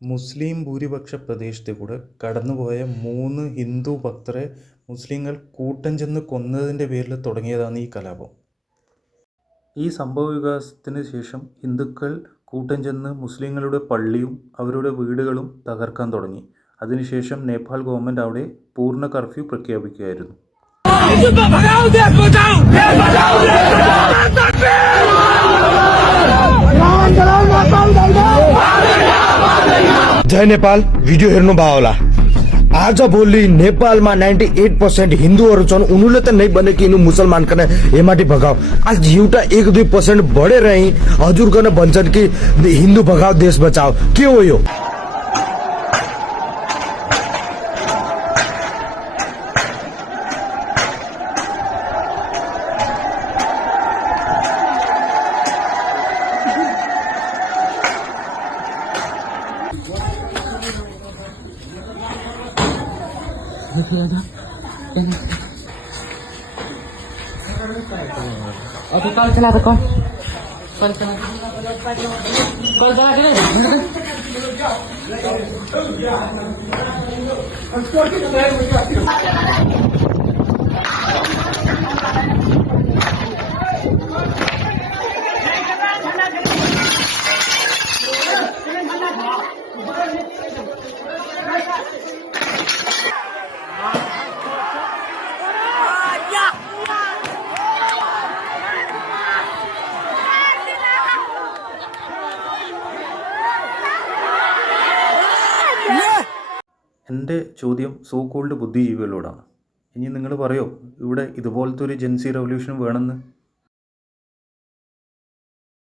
മുസ്ലിം ഭൂരിപക്ഷ പ്രദേശത്ത് കൂടെ കടന്നുപോയ 3 ഹിന്ദു ഭക്തരെ മുസ്ലിങ്ങൾ കൂട്ടം ചെന്ന് കൊന്നതിൻ്റെ പേരിൽ തുടങ്ങിയതാണ് ഈ കലാപം. ഈ സംഭവവികാസത്തിന് ശേഷം ഹിന്ദുക്കൾ കൂട്ടം ചെന്ന് മുസ്ലിങ്ങളുടെ പള്ളിയും അവരുടെ വീടുകളും തകർക്കാൻ തുടങ്ങി. അതിനുശേഷം നേപ്പാൾ ഗവൺമെൻറ് അവിടെ പൂർണ്ണ കർഫ്യൂ പ്രഖ്യാപിക്കുകയായിരുന്നു. जय नेपाल भिडियो हेर्नु भयो होला। आज भोलि नेपालमा 98% हिन्दूहरू छन्, उनीहरूले त नै भने कि मुसलमान कने हेमाटी भगाओ। आज एउटा 1-2% बढेर हजुर कने भन्छन् कि हिन्दू भगाओ देश बचाओ। के हो यो? Oke, kau chला तो कौन चला എൻ്റെ ചോദ്യം സോ കോൾഡ് ബുദ്ധിജീവികളോടാണ്. ഇനി നിങ്ങൾ പറയോ ഇവിടെ ഇതുപോലത്തെ ഒരു ജെൻസി റെവല്യൂഷൻ വേണമെന്ന്?